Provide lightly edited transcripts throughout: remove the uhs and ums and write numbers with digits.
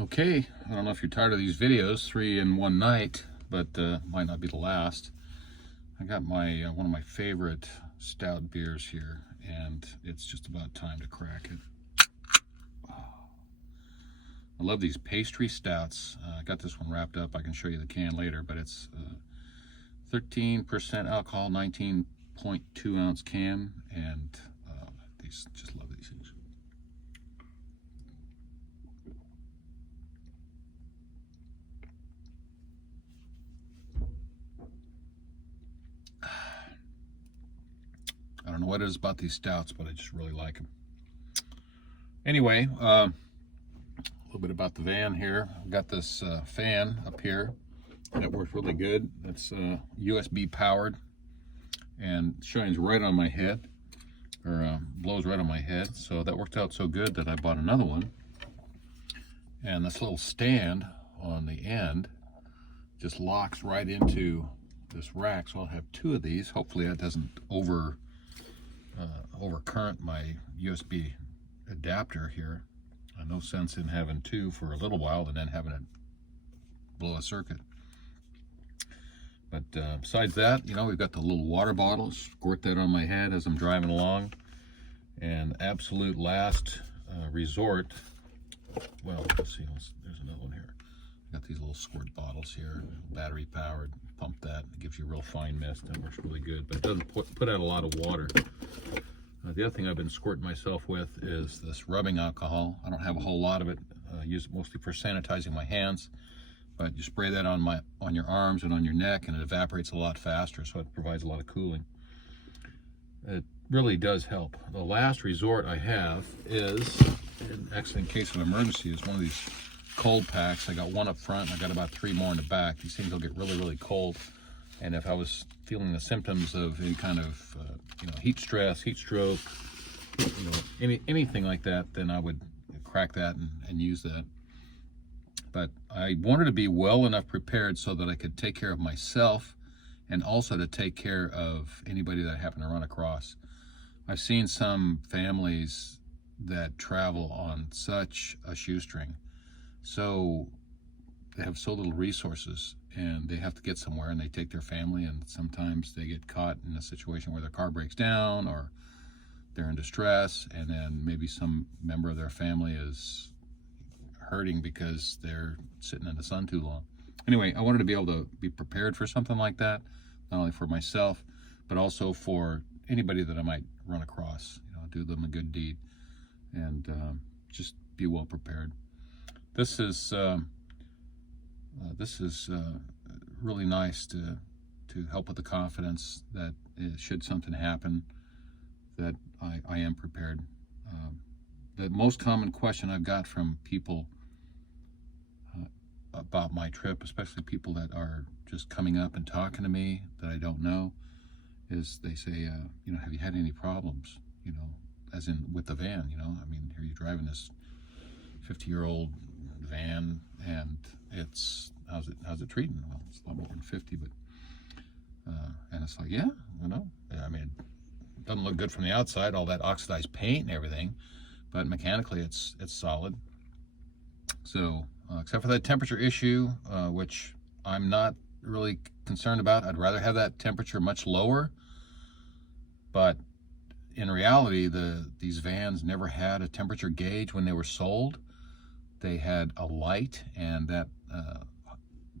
Okay, I don't know if you're tired of these videos, 3 in 1 night, but might not be the last. I got my one of my favorite stout beers here, and it's just about time to crack it. I love these pastry stouts. I got this one wrapped up. I can show you the can later, but it's 13% alcohol, 19.2 ounce can, and just love these things. I don't know what it is about these stouts, but I just really like them. Anyway, a little bit about the van here. I've got this fan up here that works really good. It's USB powered and shines right on my head, or blows right on my head. So that worked out so good that I bought another one. And this little stand on the end just locks right into this rack. So I'll have 2 of these. Hopefully that doesn't overcurrent my USB adapter here. No sense in having 2 for a little while and then having it blow a circuit. But besides that, you know, we've got the little water bottle. Squirt that on my head as I'm driving along. And absolute last resort, well, let's see, there's another one here. Got these little squirt bottles here, battery powered. Pump that, it gives you a real fine mist. That works really good, but it doesn't put out a lot of water. The other thing I've been squirting myself with is this rubbing alcohol. I don't have a whole lot of it. I use it mostly for sanitizing my hands, but you spray that on your arms and on your neck, and it evaporates a lot faster, so it provides a lot of cooling. It really does help. The last resort I have is, actually in case of emergency, is one of these cold packs. I got one up front, and I got about 3 more in the back. These things will get really, really cold. And if I was feeling the symptoms of any kind of heat stress, heat stroke, anything like that, then I would crack that and use that. But I wanted to be well enough prepared so that I could take care of myself and also to take care of anybody that I happen to run across. I've seen some families that travel on such a shoestring. So they have so little resources, and they have to get somewhere, and they take their family, and sometimes they get caught in a situation where their car breaks down or they're in distress, and then maybe some member of their family is hurting because they're sitting in the sun too long. Anyway, I wanted to be able to be prepared for something like that, not only for myself, but also for anybody that I might run across, do them a good deed, and just be well prepared. This is really nice to help with the confidence that should something happen, that I am prepared. The most common question I've got from people about my trip, especially people that are just coming up and talking to me that I don't know, is they say, have you had any problems? As in with the van. I mean, here you're driving this 50-year-old van, and how's it treating? Well, it's a lot more than 50, but and it's like, yeah, I mean, it doesn't look good from the outside, all that oxidized paint and everything, but mechanically it's solid. So except for that temperature issue, which I'm not really concerned about. I'd rather have that temperature much lower, but in reality, these vans never had a temperature gauge when they were sold. They had a light, and that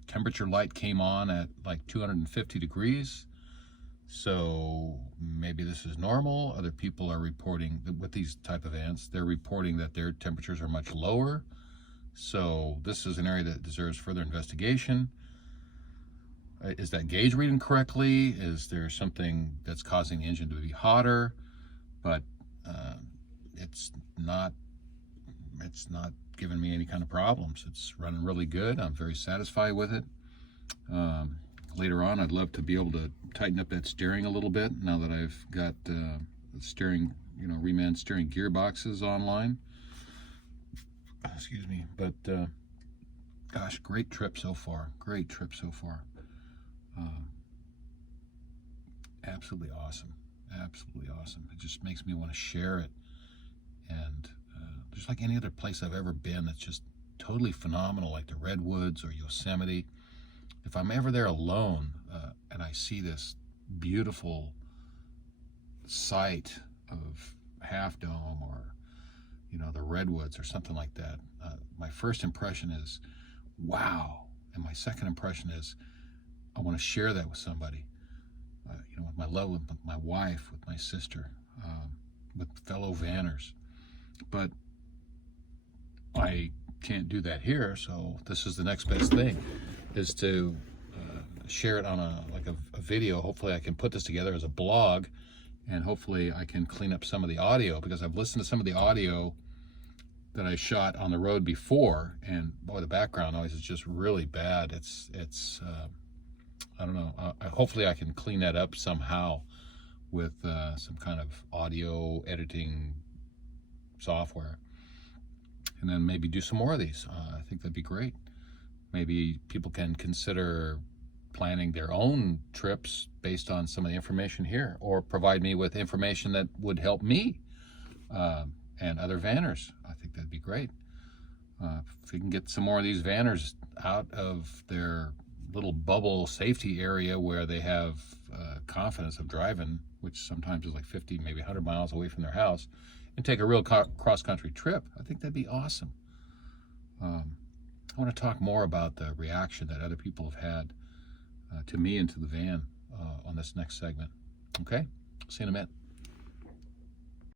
temperature light came on at like 250 degrees. So maybe this is normal. Other people are reporting with these type of vans, they're reporting that their temperatures are much lower. So this is an area that deserves further investigation. Is that gauge reading correctly? Is there something that's causing the engine to be hotter? But it's not giving me any kind of problems. It's running really good. I'm very satisfied with it. Later on, I'd love to be able to tighten up that steering a little bit now that I've got steering, reman steering gearboxes online. Excuse me. But gosh, great trip so far. Great trip so far. Absolutely awesome. Absolutely awesome. It just makes me want to share it. And just like any other place I've ever been, it's just totally phenomenal, like the Redwoods or Yosemite. If I'm ever there alone and I see this beautiful sight of Half Dome or, the Redwoods or something like that, my first impression is, wow. And my second impression is, I want to share that with somebody, with my love, with my wife, with my sister, with fellow vanners. But I can't do that here, so this is the next best thing, is to share it on a video. Hopefully I can put this together as a blog, and hopefully I can clean up some of the audio, because I've listened to some of the audio that I shot on the road before, and boy, the background noise is just really bad. It's I don't know. Hopefully I can clean that up somehow with some kind of audio editing software, and then maybe do some more of these. I think that'd be great. Maybe people can consider planning their own trips based on some of the information here, or provide me with information that would help me and other vanners. I think that'd be great. If we can get some more of these vanners out of their little bubble safety area where they have confidence of driving, which sometimes is like 50, maybe 100 miles away from their house, and take a real cross-country trip, I think that'd be awesome. I want to talk more about the reaction that other people have had to me and to the van on this next segment. Okay? See you in a minute.